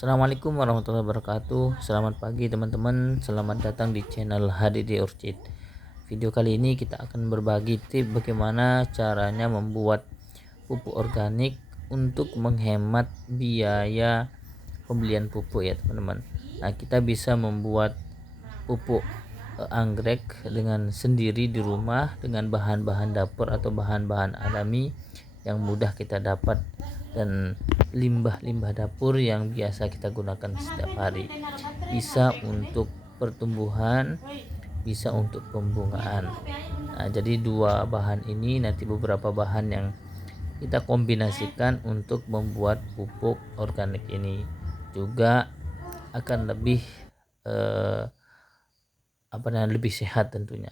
Assalamualaikum warahmatullahi wabarakatuh. Selamat pagi teman-teman. Selamat datang di channel HDD Orchid. Video kali ini kita akan berbagi tips bagaimana caranya membuat pupuk organik untuk menghemat biaya pembelian pupuk ya teman-teman. Nah, kita bisa membuat pupuk anggrek dengan sendiri di rumah dengan bahan-bahan dapur atau bahan-bahan alami yang mudah kita dapat dan limbah-limbah dapur yang biasa kita gunakan setiap hari. Bisa untuk pertumbuhan, bisa untuk pembungaan. Nah, jadi dua bahan ini nanti beberapa bahan yang kita kombinasikan untuk membuat pupuk organik ini juga akan lebih lebih sehat tentunya.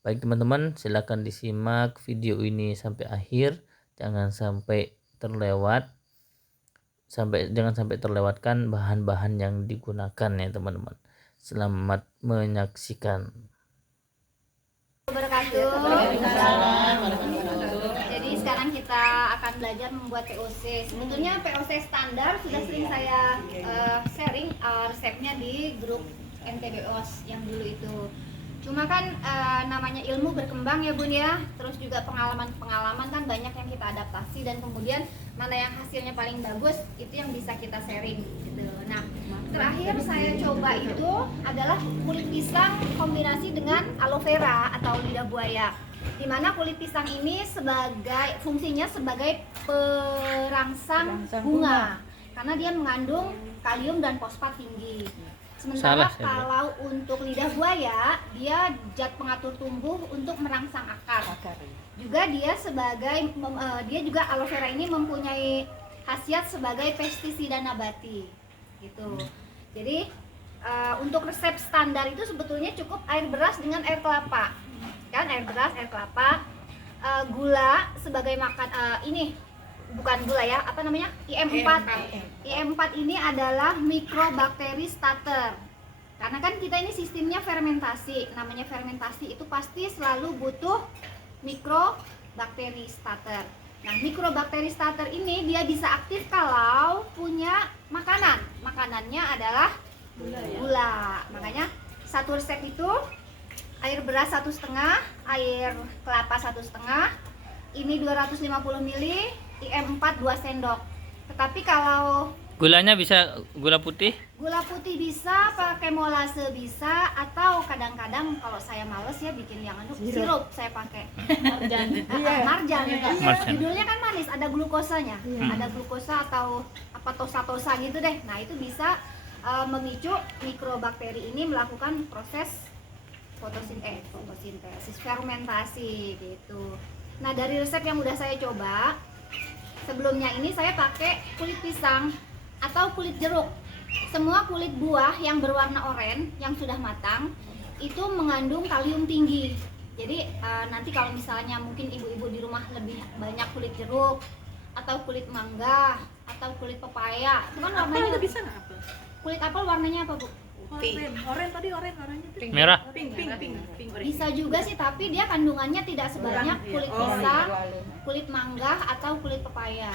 Baik teman-teman, silakan disimak video ini sampai akhir. Jangan sampai terlewatkan bahan-bahan yang digunakan ya teman-teman. Selamat menyaksikan. Jadi sekarang kita akan belajar membuat POC. Sebetulnya POC standar sudah sering saya sharing resepnya di grup NTBOS yang dulu itu. Cuma kan namanya ilmu berkembang ya Bun ya. Terus juga pengalaman kan banyak yang kita adaptasi dan kemudian mana yang hasilnya paling bagus itu yang bisa kita sharing gitu. Nah, terakhir saya coba itu adalah kulit pisang kombinasi dengan aloe vera atau lidah buaya. Dimana kulit pisang ini fungsinya sebagai perangsang bunga karena dia mengandung kalium dan fosfat tinggi. Sementara kalau untuk lidah buaya, dia zat pengatur tumbuh untuk merangsang akar. Juga dia juga aloe vera ini mempunyai khasiat sebagai pestisida nabati, gitu. Jadi untuk resep standar itu sebetulnya cukup air beras dengan air kelapa, kan? Air beras, air kelapa, gula sebagai ini bukan gula ya, apa namanya? IM4. IM4 ini adalah microbactery starter. Karena kan kita ini sistemnya fermentasi. Namanya fermentasi itu pasti selalu butuh microbactery starter. Nah, microbactery starter ini dia bisa aktif kalau punya makanan. Makanannya adalah gula. Makanya satu resep itu air beras 1,5, air kelapa 1,5, ini 250 ml, IM4 2 sendok. Tetapi kalau Gulanya bisa gula putih? Gula putih bisa, pakai molase bisa, atau kadang-kadang kalau saya males ya bikin yang sirup saya pakai. Marjan. Judulnya kan manis, ada glukosanya. Ada glukosa atau apa tosa-tosa gitu deh. Nah, itu bisa memicu mikrobakteri ini melakukan proses fotosintesis, fermentasi gitu. Nah, dari resep yang udah saya coba, sebelumnya ini saya pakai kulit pisang atau kulit jeruk. Semua kulit buah yang berwarna oranye yang sudah matang itu mengandung kalium tinggi. Jadi nanti kalau misalnya mungkin ibu-ibu di rumah lebih banyak kulit jeruk atau kulit mangga atau kulit pepaya, itu kan warnanya bisa nggak apel? Kulit apel warnanya apa Bu? Pink. Merah. Pink. Bisa juga sih, tapi dia kandungannya tidak sebanyak kulit pisang, kulit mangga atau kulit pepaya.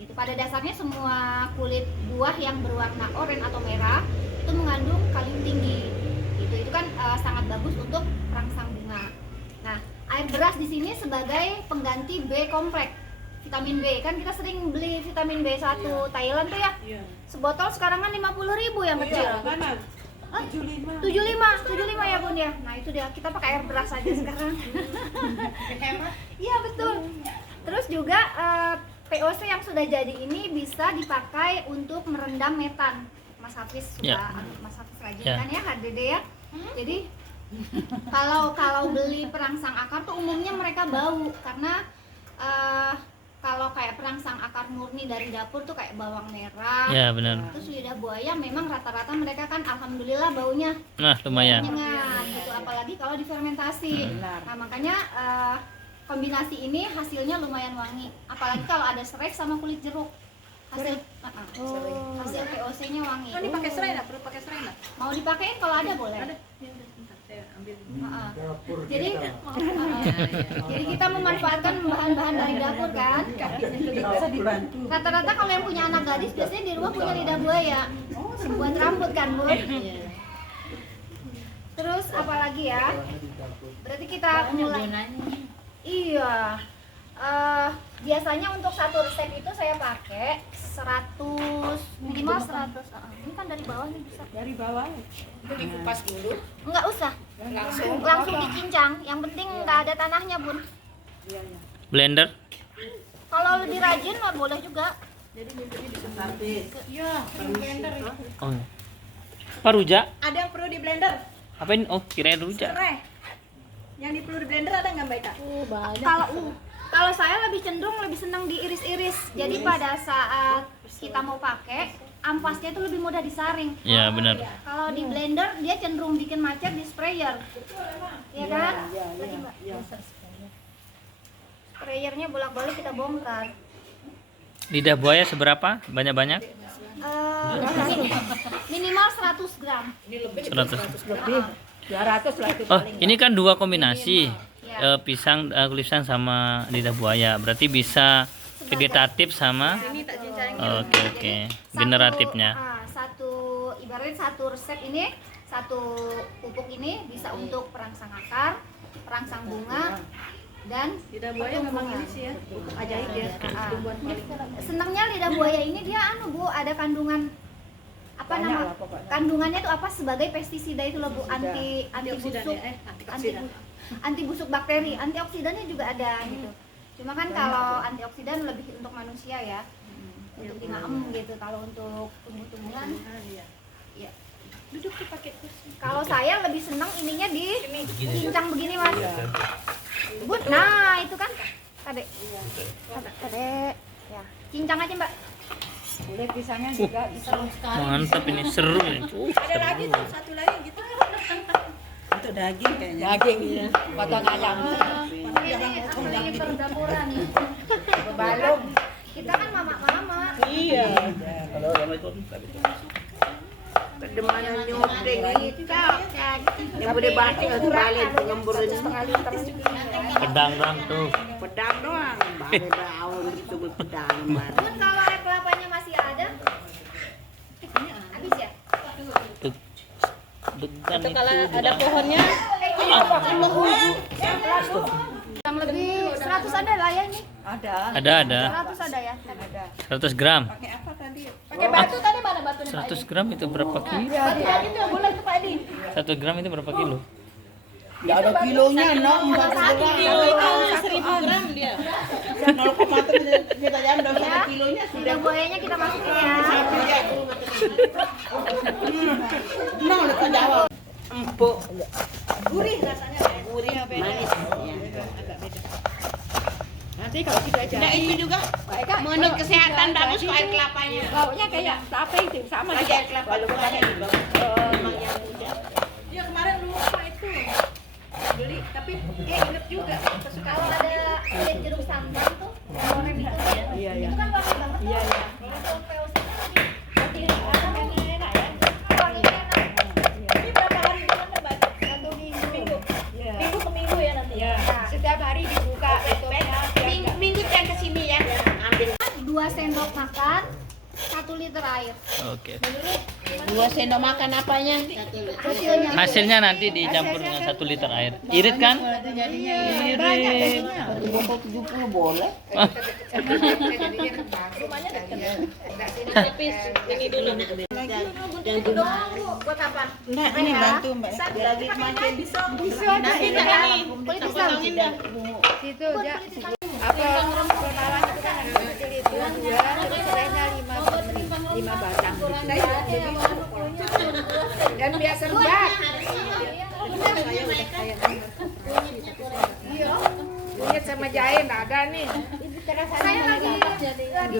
Gitu. Pada dasarnya semua kulit buah yang berwarna oranye atau merah itu mengandung kalium tinggi. Itu kan sangat bagus untuk perangsang bunga. Nah, air beras di sini sebagai pengganti B kompleks, vitamin B. Kan kita sering beli vitamin B1 Thailand tuh ya. Sebotol sekarang kan 50.000 yang kecil. 75 ya Bun ya. Nah, itu dia, kita pakai air beras aja sekarang. Iya betul. Terus juga POC yang sudah jadi ini bisa dipakai untuk merendam metan. Mas Hafiz Mas Hafiz rajin kan ya HDD ya. Jadi kalau beli perangsang akar tuh umumnya mereka bau karena kalau kayak perangsang akar murni dari dapur tuh kayak bawang merah, Ya benar. terus lidah buaya memang rata-rata mereka kan alhamdulillah baunya Lumayan. nyengat gitu, apalagi kalau difermentasi. Nah, makanya kombinasi ini hasilnya lumayan wangi, apalagi kalau ada serai sama kulit jeruk. Hasil POC-nya wangi. Ini pakai serai enggak? Perlu pakai serai enggak? Mau dipakein kalau ada boleh. Ada. Bentar, saya ambil. Jadi jadi kita memanfaatkan bahan-bahan dari dapur kan. Rata-rata kalau yang punya anak gadis biasanya di rumah punya lidah buaya buat rambut kan, Bu. Terus apa lagi ya? Berarti kita mulai. Iya. Biasanya untuk satu resep itu saya pakai 100, minimal 100. Ini kan dari bawah nih bisa. Dari bawah. Itu dikupas dulu. Enggak usah. Langsung dicincang. Yang penting nggak ada tanahnya, Bun. Iya, iya. Blender. Kalau lebih rajin mah boleh juga. Jadi bentuknya disempatin. Iya, perlu blender itu. Oh. Apa rujak? Ada yang perlu di blender? Apa ini? Oh, kirain rujak. Serai. Yang perlu di blender ada nggak, Mbak Ika? Kalau saya lebih cenderung lebih senang diiris-iris. Jadi pada saat kita mau pakai, ampasnya itu lebih mudah disaring. Ya, benar. Kalau di blender dia cenderung bikin macet di sprayer. Iya kan? Lagi, Mbak. Sprayernya bolak-balik kita bongkar. Lidah buaya seberapa? Banyak-banyak? Minimal 100 gram. 100. Lebih. 200 lah itu. Oh, ini kan dua kombinasi. Ya. Pisang, kulit pisang sama lidah buaya. Berarti bisa vegetatif sama. Ini tak cincangin. Oke. Generatifnya. Ibaratnya satu resep ini, satu pupuk ini bisa untuk perangsang akar, perangsang bunga, dan Lidah buaya memang ini sih ya. Ajaib ya. Tumbuhan paling. senangnya lidah buaya ini dia Bu, ada kandungan apa Banyak nama lah pokoknya. kandungannya itu apa sebagai pestisida itu loh Bu, anti Antioksidan busuk, ya, antioksidan. anti busuk bakteri, antioksidannya juga ada gitu. Cuma kan kalau antioksidan lebih untuk manusia ya, untuk dimaem gitu. Kalau untuk tumbuh-tumbuhan, ya. Duduk tuh pakai kursi. Kalau saya lebih senang ininya di cincang begini Mas. Bu, nah itu kan Kade. Kade. Ya, cincang aja Mbak. Boleh pisangnya juga bisa. Mantap ini, seru ini. Ada lagi tuh satu lagi gitu. Untuk daging kayaknya. Daging ya. Potong ayam. Ini perdapuran nih. Balung. Kita kan mama-mama. Iya. Kedemanan nyoteng kita yang boleh batik harus balik pengemburan setengah liter Pedang dong tuh. pedang doang balik daun itu pedang man. Bun, kalau air kelapanya masih ada, habis ya? Degan itu. Kalau ada pohonnya, Yang lebih 100 ada lah ya ini. ada. Ada. 100 ada ya. Ada. 100 gram. Pakai apa tadi? Pakai batu tadi mana batunya Pak 100 gram itu berapa kilo? Batu tadi tuh boleh tuh Pak Edi. 1 gram itu berapa kilo? Nggak ada kilonya no 40 gram 1000 gram dia. 0,1 kita jangan udah ada kilonya Lidah sudah buayanya kita masukin ya. no kita jawab empuk Gurih rasanya ya. gurih manis ya. Agak beda. Nanti kalau sudah jadi. Nah itu juga menurut kesehatan bagus kok air kelapanya Baunya kayak apa itu sama lagi air kelapa lu banyak di bawah emang yang muda. Dia kemarin lupa itu. Beli tapi dia inget juga. Kalau ada kulit jeruk santan tuh, goreng itu ya. Iya, Itu kan wangi banget tuh. Iya, iya. Kalau POC kan lebih enak ya. Wanginya enak. Ini berapa hari di mana, Mbak? 1 minggu. Iya. Minggu ke minggu ya nanti. Iya. Setiap hari dibuka tutupnya. Minggu yang kesini ya ambil 2 sendok makan, 1 liter air. Oke. 2 sendok makan apanya Hasilnya Hasilnya nanti dicampur dengan 1 liter air. Irit kan? Irit. bungkus 70 boleh doang Bu, buat apa? Nah, ini bantu Mbak. lagi mancing Nanti ini. Kulit pisang. Situ aja. Apa permalan itu kan ada kecil itu 2, terus selesainya 5 batang. Dan biasa lembab. Kunyit sama jahe nggak ada nih. Saya lagi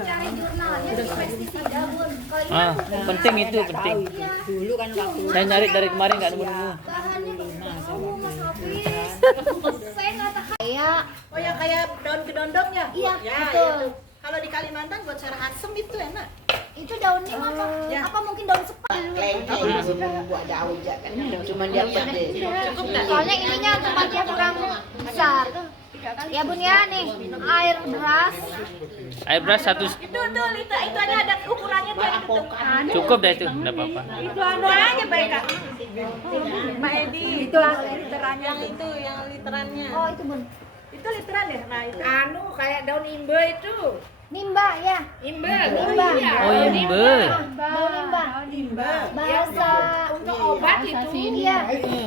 cari jurnalnya di pestisida Bun. Kalau ini Ah, penting itu, penting. Dulu kan waktu Saya nyari dari kemarin nggak nemu-nemu. bahannya tahu Mas Hafiz. Saya nggak tahu. Saya Oh yang kayak daun kedondong ya? Iya, Ya, betul. itu. Kalau di Kalimantan buat cara asem itu enak. Itu daun nim apa? Apa mungkin daun sepat? Klengkeng buat daun aja kan. Cuma dia pede. Soalnya ininya tempatnya kurang besar. Ya Bun ya, nih air beras. Air beras satu Itu liter, itu ada ukurannya tuh itu tuh. cukup dah itu, enggak apa-apa. Itu anu aja baik Kak. Mbak Edi. Itu literannya. Yang itu yang literannya. Oh itu Bun. Itu literan ya? Nah, itu. Anu kayak daun imbe itu. Nimba ya. Imbe. Nimba. Oh, imbe. Daun nimba. Imbe. Bahasa Untuk obat itu. Iya.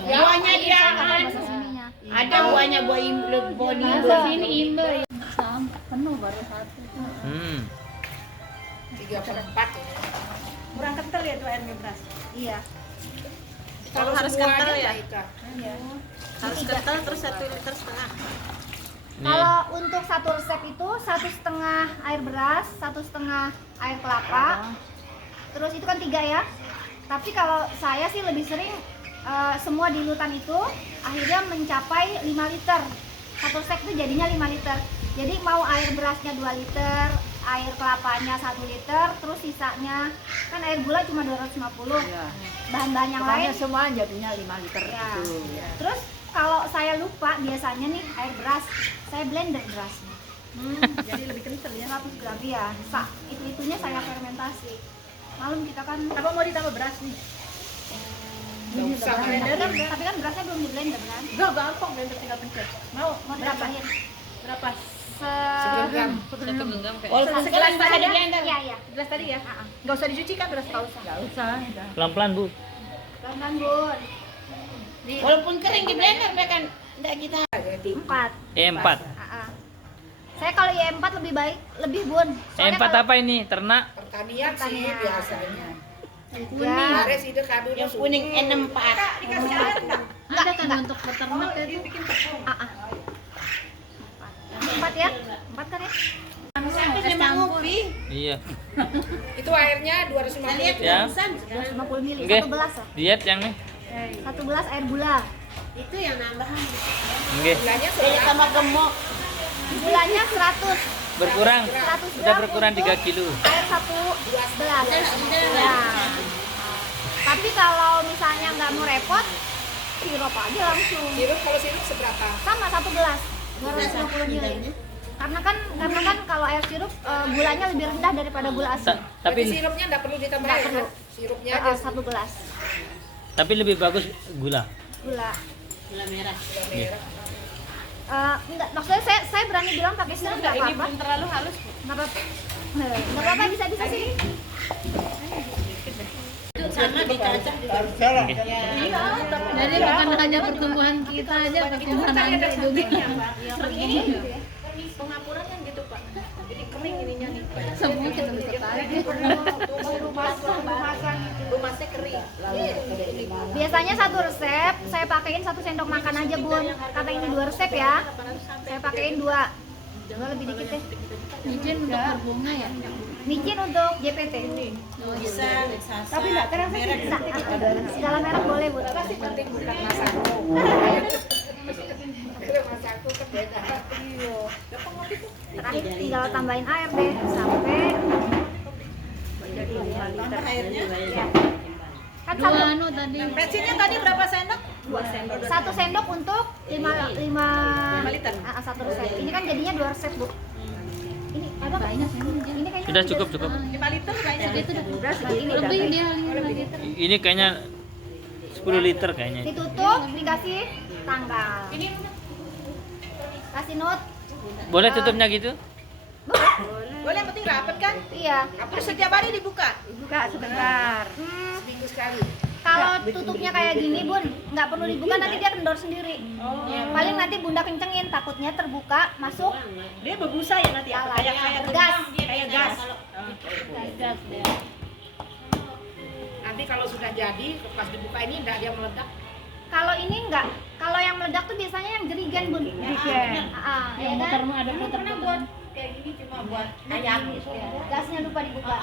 Buahnya dia Bahasa sininya. ada buahnya buah imbe, buah imbe. Sini imbe. Penuh baru satu. 3/4 ini. Kurang kental ya itu airnya beras. Iya. Kalau harus kental ya. Harus kental terus 1,5 liter. Nih, Kalau untuk satu resep itu 1,5 air beras, 1,5 air kelapa. Terus itu kan 3 ya. Tapi kalau saya sih lebih sering semua dilutan itu akhirnya mencapai 5 liter. Satu resep itu jadinya 5 liter. Jadi mau air berasnya 2 liter, air kelapanya 1 liter, terus sisanya kan air gula cuma 250. Bahan-bahan yang lain semua jadinya 5 liter ya. Terus kalau saya lupa biasanya nih air beras, saya blender berasnya. jadi lebih kental ya. 100 gram ya. Itu-itunya saya fermentasi. Malam kita kan Apa mau ditambah beras nih? tapi kan berasnya belum di blender kan? Enggak gampang blender tinggal pencet. Mau Tambahin berapa? Segenggam. Oh, segelas tadi ya? Iya, iya. Segelas tadi ya? Enggak usah dicuci kan beras? Enggak usah. Enggak usah. pelan-pelan, Bu. Pelan Bun. Walaupun kering di blender dia kan enggak kita. 4. 4. Saya kalau Y4 lebih baik, lebih Bun. Soalnya 4 apa ini? Ternak? Pertanian sih Pertanian. biasanya. kuning. Laris itu kadunya Yang kuning N4. Dikasih air enggak? Ada kan untuk peternak itu? Empat ya? 4 kan ya? Iya. Itu airnya 250 liter. Ya. 250 ml, Oke. 1 gelas ya? Diet yang nih. 1 gelas air gula. Itu yang nambahan. Nggih. Gulanya sama gemuk. Gulanya 100. Berkurang. 100 Udah gram berkurang untuk 3 kilo. Air 1 gelas. Ya. Tapi kalau misalnya nggak mau repot, sirup aja langsung. Sirup kalau sirup seberapa? Sama 1 gelas, 250 ml. Karena kan kalau air sirup gulanya lebih rendah daripada gula asli. Tapi Tapi sirupnya enggak perlu ditambah Nggak air. perlu. Kan? Sirupnya aja 1 gelas tapi lebih bagus gula. gula. gula merah. Enggak, maksudnya saya berani bilang pakai sirup nggak Ini apa-apa. belum terlalu halus. Nggak apa-apa. Nggak apa-apa, bisa sih. Sama dicacah. Nggih. Jadi bukan hanya pertumbuhan kita aja, pertumbuhan anak juga. Pengapuran kan gitu Pak. Jadi kering ininya nih. Semua kita bisa tarik. Rumasnya kering. Biasanya 1 resep saya pakein 1 sendok makan aja Bun. Kata ini 2 resep ya. Saya pakein 2. Coba lebih dikit deh. Micin untuk berbunga ya. Micin untuk JPT. Bisa. Tapi enggak kerasa sih. Segala merek boleh, Bu. Sih penting bukan masako. Masako kan beda. Terakhir tinggal tambahin air deh sampai Jadi 5 liter airnya. ya. Kan Dua satu, anu tadi. Pecinnya tadi berapa sendok? 2 sendok. 1 sendok untuk 5 liter. 1 resep. Ini kan jadinya 2 resep, Bu. Ini apa Banyak ini. Ini kayaknya Sudah lebih cukup dari- cukup. 5 liter kayaknya. Segitu dah. Ini Lebih dia lagi. Ini kayaknya 10 liter kayaknya. ditutup, dikasih tanggal. Kasih note. Boleh tutupnya gitu? Boleh, yang penting rapet kan? Iya. Terus setiap hari dibuka? Dibuka sebentar. Seminggu sekali. Kalau tutupnya kayak gini, Bun, nggak perlu dibuka, nanti dia kendor sendiri. Paling nanti Bunda kencengin, takutnya terbuka, masuk Dia berbusa ya nanti apa? Kayak gas. Kayak gas. Gas dia. Nanti kalau sudah jadi pas dibuka ini enggak dia meledak. Kalau ini enggak, kalau yang meledak tuh biasanya yang jerigen, Bun. Jerigen. Ya Yang kan? motor mah ada motor buat. Kayak gini cuma buat ayam. Gasnya lupa dibuka.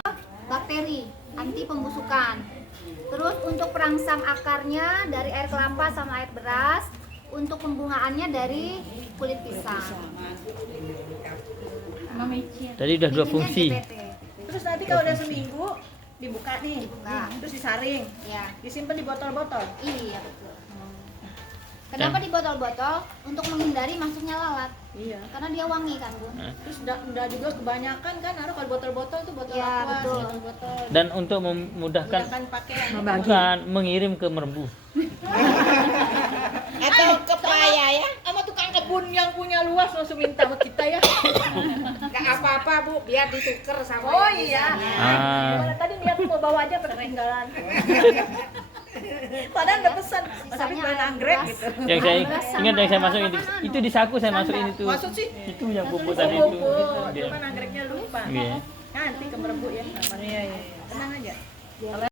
Bakteri, anti pembusukan. Terus untuk perangsang akarnya dari air kelapa sama air beras. Untuk pembungaannya dari kulit pisang. Sama micin. Tadi udah 2 Micinnya fungsi. JPT. Terus Terus nanti kalau udah seminggu dibuka nih, Dibuka. terus disaring, Ya, disimpan di botol-botol. iya betul. Kenapa di botol-botol? Untuk menghindari masuknya lalat. Iya. Karena dia wangi kan, Bun. Terus udah juga kebanyakan kan, kalau botol-botol tuh botol Iya, aqua, betul. botol-botol. Dan untuk memudahkan Mudahkan pakaian. bukan mengirim ke Merbu. Atau ke Playa ya? Sama tukang kebun yang punya luas langsung minta sama kita ya. Nggak apa-apa Bu, biar dituker sama Oh yang di iya. sana. Gimana tadi niat mau bawa aja ketinggalan. Padahal udah pesan, Mas Afif Sisanya bahan ayam anggrek beras. gitu. Yang saya Beras sama ingat yang saya masukin makanan. itu di saku saya masukin itu. Maksud sih? Itu yang pupuk tadi itu. Oh, Iya. cuman anggreknya lupa. Iya. Nanti ke Merebu ya. Iya, iya. Tenang aja.